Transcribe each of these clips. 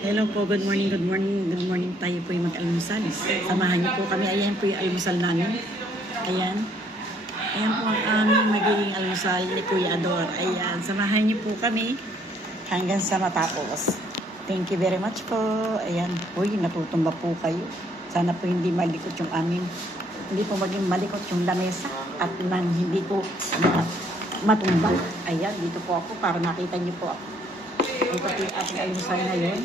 Hello po, good morning, good morning, good morning. Tayo po yung mag-almusal. Samahan niyo po kami. Ayan po yung almusal namin. Ayan. Ayan po ang aming magiging almusal ni Kuya Ador. Ayan, samahan niyo po kami hanggang sa matapos. Thank you very much po. Ayan, uy, natutumba po kayo. Sana po hindi malikot yung aming, hindi po maging malikot yung lamesa at nang hindi po matumba. Ayan, dito po ako para nakita niyo po ako. Ito po yung ating almusal ngayon.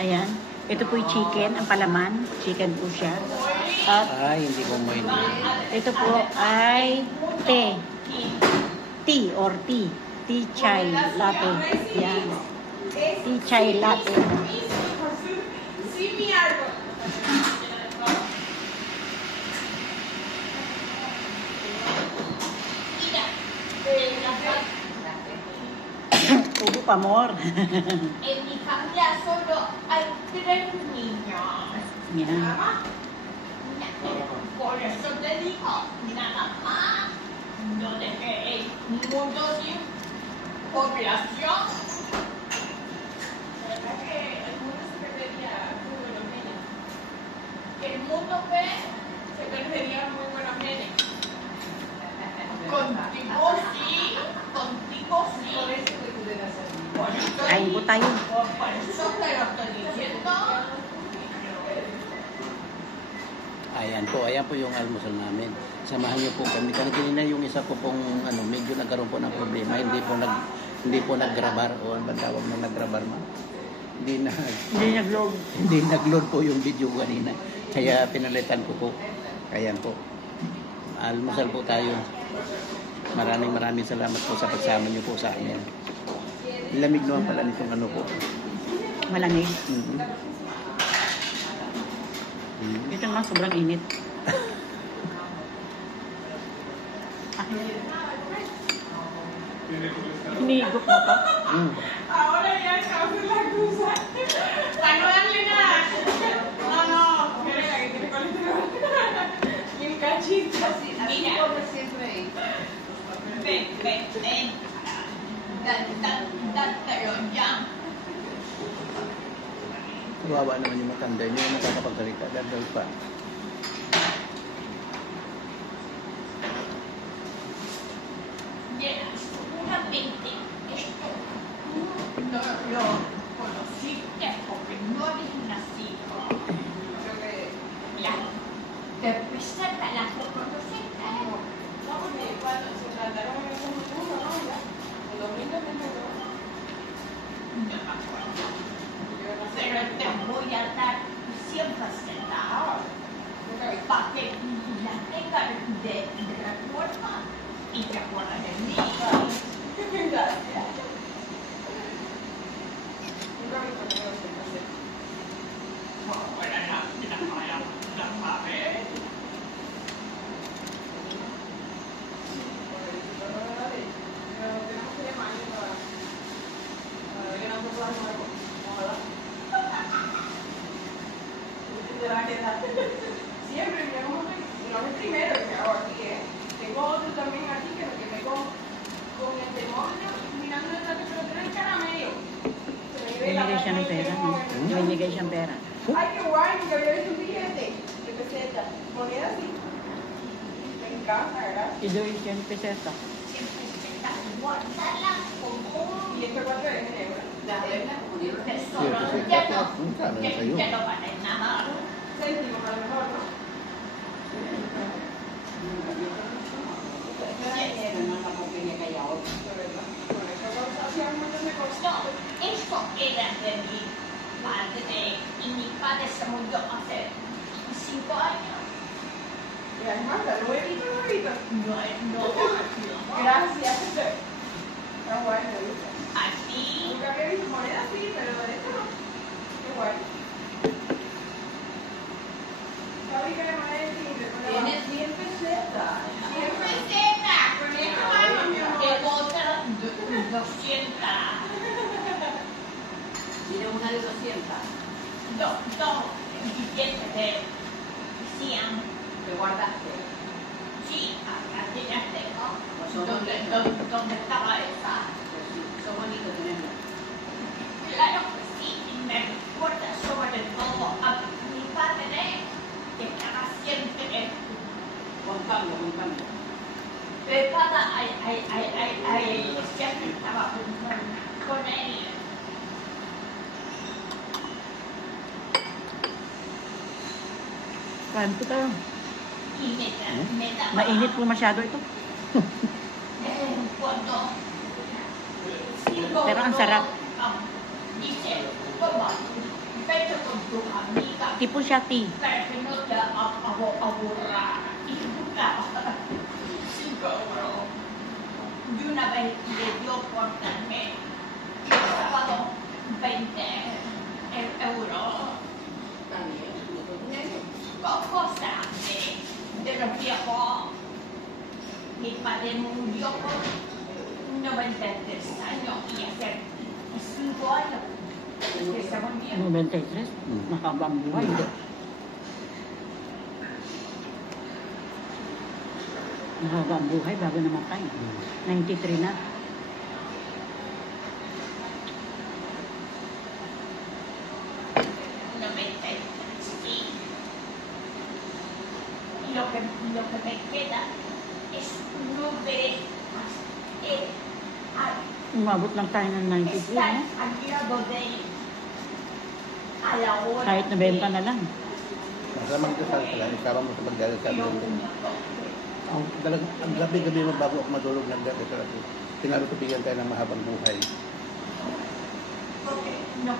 Ayan. Ito po yung chicken, ang palaman. Chicken po siya. At hindi ko mo hindi. ito po ay tea. Tea or tea. Tea chai latte. Yan. Tea chai latte. Tubo pa more. En mi familia solo hay 3 niños. Yan. Por eso te digo, nada más, no deje el mundo sin población. ¿Verdad que el mundo se perdería muy buenos genes? El mundo se perdería muy buenos genes. Contigo sí, contigo sí. Kain po tayo. Por eso te lo estoy diciendo. Ayan po yung almusal namin. Samahan niyo po kami. Kanina yung isa ko pong medyo nagkaroon po ng problema. Hindi po nag-grabar o ano ba tawag ng nag-grabar ma? Hindi nag-load. Hindi nag-load po yung video kanina. Kaya pinalitan ko po. Ayan po. Almusal po tayo. Maraming salamat po sa pagsama niyo po sa akin. Lamig naman pala nitong ano po. Malamig. Mm-hmm. Ito nga, sobrang init. Hinigop mo pa? Ahora ya se va a hacer la cruza. Manuel, no, mira la que tiene colesterol. Y el cachito. Mira, ven. Dátalo ya. Kawawa naman yung matanda. Hindi na nakakapagsalita. Dagdag pa. Llenas una mente. Esto no lo conociste porque no habéis nacido. Ya. Te presenta la conociste. Cuando se trataron de un uno, ¿no? El domingo me tocó. No me acuerdo. Pero te voy a dar 100 centavos para que la tengas de recuerdo y te acuerdas de mí. Gracias. Siempre me hago no es el primero que hago aquí, Tengo otro también aquí que lo que me con el demonio mirando el plato, pero tiene el cara medio. Binigay siya ng pera. Binigay siyang pera. Ay, qué guay, porque había visto un billete de peseta. Moneda así. Me encanta, ¿verdad? Y doy 100 peseta. 100 pesetas, guardarla como... Y esto 4 es en euros. Las reglas como libros de solo. Ya no valen nada. Céntimos a lo mejor, ¿no? No, esto era de mi padre y mi padre se murió hace 5 años. Y además, nuevito. No. Gracias. Está guay, me gusta. Así. Nunca había visto moneda así, pero de esto no. Qué guay. Fábrica de moneda de timbre. Tiene 100 pesetas. 100 pesetas. Con esto vamos, mi amor. De otra, 200. Tiene una de 200. Dos billetes de 100. ¿Te guardaste? Sí, acá las tengo. Pues son ¿Dónde estaba esa? Son bonitos tenerlos. Claro que pasada siempre estaba con él. Kain po tayo. Y me daba. Mainit po masyado ito. Cuando Pero ang sarap. Dice, toma, vete con tu amiga. Tipo siya tea. Para que no te aburra. Y buscaba 5 euros. Y una vez le dio por darme el sábado 20 euros. Cosas de los viejos. Mi padre murió con 93 años y hace 5 años que se murió. 93. Mahabang buhay. Mahabang buhay bago namatay. 93 na. Sí. Lo que me queda es no ver Umabot lang tayo ng 93, estar no? al lado de él a la hora Kahit nabenta na lang. Kasama nito sa sala, isama mo sa pagdadasal. lo único Ang gabi-gabi mo bago ako matulog nagdadasal ako. Tinalo ko bigyan tayo ng mahabang buhay. porque no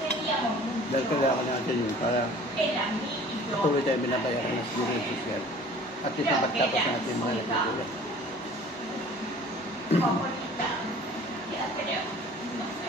queríamos Dahil mucho kailangan natin yun para era mí y yo. patuloy tayo binabayaran ng seguridad social. At ito pagtapos natin mga nagtutulog. Favorita, ya creo, no sé.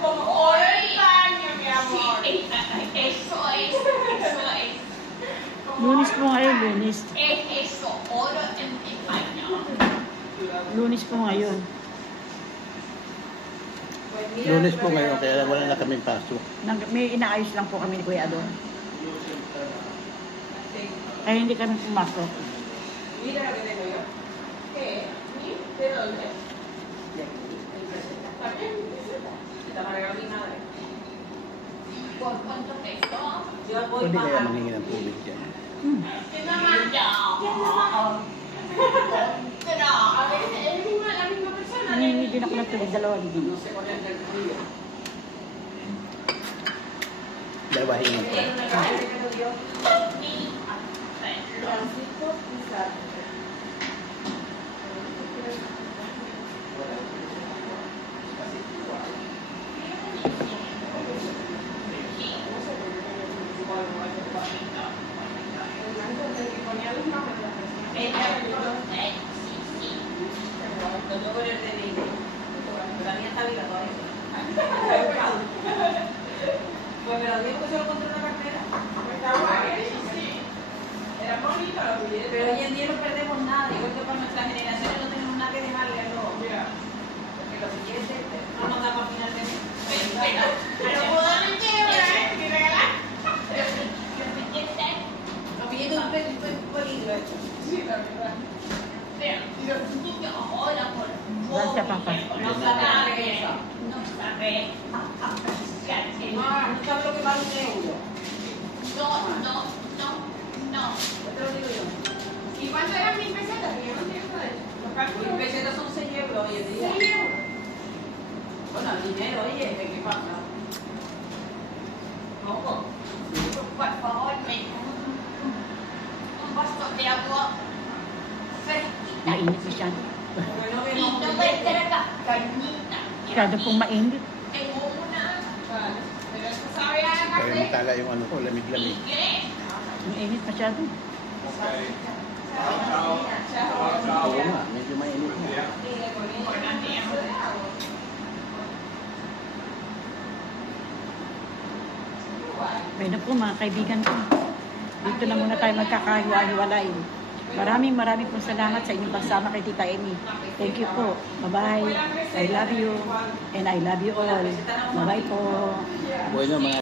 Como hoy, mi amor. Sí, eso es. Lunis po ngayon, lunis. Es eso, oro en español. Lunis po ngayon. Lunes po ngayon, kaya wala na kaming pasok. May inaayos lang po kami ni Kuya Adon. Kaya hindi kami pumasok. Mira lo que tengo yo. ¿Qué? ¿De dónde? Esta me regaló mi madre. ¿Por cuánto peso? Yo voy Pwede kaya bajando. manghingi ng tubig dyan. A ver, es la misma persona. Nangingi din ako ng tubig, dalawa din. No sé cuál es el tuyo. Dalawa hingin ko. Tiene una caja que me lo dio Mi afecto. Francisco Pizarro. Lo tengo en el DNI. La mía está viva todavía. Pues me lo dio porque se lo encontré en la cartera. Era bonito los billetes. Pero hoy en día no perdemos nada. Igual que para nuestras generaciones no tenemos nada que dejarle a los. Porque los billetes no nos da para final de mes. Pero puedo meter, mi regalar. Los billetes. Los billetes de un peso y fue lindo hecho. Pero los niños ahora por Gracias, papá. no saben no saben apreciar el No sabes lo que vale un euro. no. Yo te lo digo yo. ¿Y cuánto eran 1000 pesetas? Que yo no entiendo de los Los cálculos. pesetas son 6 euros hoy en día. 6 euros. Bueno, el dinero, oye, ¿de qué pasa? No, por favor, me un vaso de agua fresquita. Mainit masyado. Porque no Y vemos no me traiga carnita. Masyado pong mainit. Tengo una. Pero eso sabe a la Kaya café. matala yung ano ko, ¿Y lamig-lamig. qué? Ang init masyado. Oo nga, medyo mainit na. Pwede po mga kaibigan ko. Dito na muna tayo magkakahiwa-hiwalay. Maraming pong salamat sa inyong pagsama kay Tita Amy. Thank you po. Bye-bye. I love you. And I love you all. Bye-bye po. Bueno, mga